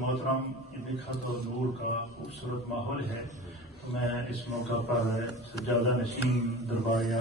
मोहतरम लिखत और नूर का खूबसूरत माहौल है। तो मैं इस मौका पर सज्जादा नशीन दरबार या